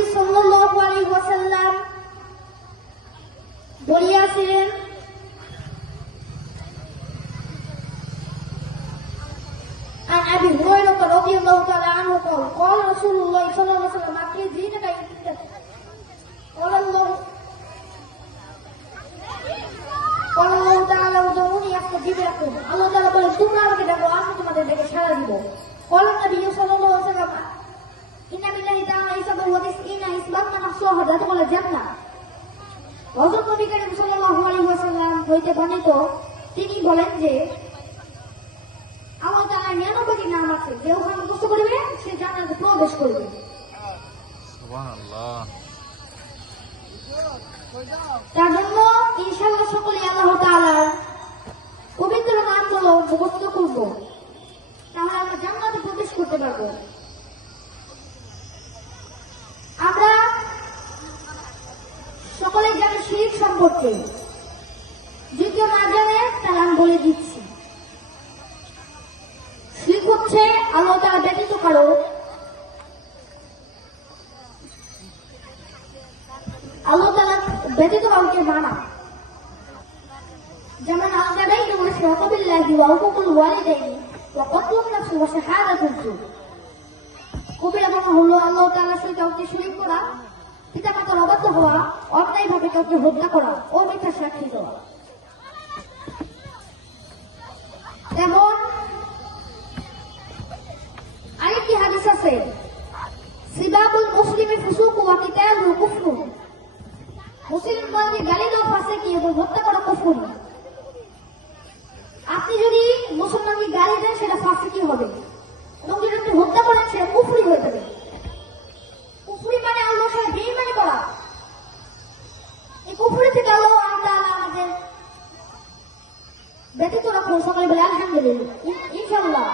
নবী সাল্লাল্লাহু আলাইহি ওয়াসাল্লাম বলিয়াছিলেন, عن أبي هريرة رضي الله تعالى عنه قال قال رسول الله صلى الله عليه وسلم أقل دينك قال الله تعالى ادعوني أستجيب لكم الله تعالى বলেন তোমরা আমাকে ডাকো আমি তোমাদের ডেকে সাড়া দিব قال النبي صلى الله عليه وسلم إن بالله تعالى حسابه وتسعين حسبا من أحصاها دخل الجنة হযরত নবী করিম সাল্লাল্লাহু আলাইহি ওয়াসাল্লাম হইতে বর্ণিত তিনি বলেন যে আল্লাহ তাআলার 99টি নাম আছে, যে ওখানে মুখস্থ করবে সে জান্নাতে প্রবেশ করবে। সুবহানাল্লাহ। তার জন্য ইনশাআল্লাহ সকলেই আল্লাহ তাআলার পবিত্র নামগুলো মুখস্থ করব, তাহলে আমরা জান্নাতে প্রবেশ করতে পারবো। আমরা সকলেই জানি শিরক সম্পর্কে, যে কেউ না জানে তাহলে আমি বলে দিচ্ছি। শিরক হচ্ছে আল্লাহ তাআলা ব্যতীত কারো কাউকে মানা, যেমন আল্লাহই বলেছে ওয়াকাবিল্লাহি ওয়া হুকুকুল ওয়ালিদাইনি ওয়া কতলুন নাফসি ওয়া শাহাদাতুল যুর। কবিরা গুনাহ হলো আল্লাহ তাআলার সাথে কাউকে শরীক করা, পিতামাতার অবাধ্য হওয়া, অন্যায়ভাবে কাউকে হত্যা করা ও মিথ্যা সাক্ষী দেওয়া। যেমন আরেকটি হাদিস আছে, সিবাবুল মুসলিমি ফুসুকু ওয়া কিতালুহু কুফরুন, মুসলমানকে গালি দেওয়া ফাসিকি এবং হত্যা করা কুফর। আপনি যদি মুসলমানকে গালি দেন সেটা ফাসিকি হবে, এবং যদি আপনি হত্যা করেন সেটা কুফরি হয়ে যাবে। কুফরি মানে আল্লাহর সাথে বেঈমানি করা। এই কুফরি থেকে আল্লাহ তাআলা আমাদের ব্যতীত রাখুন। সকলে বলে আলহামদুলিল্লাহ। ইনশাআল্লাহ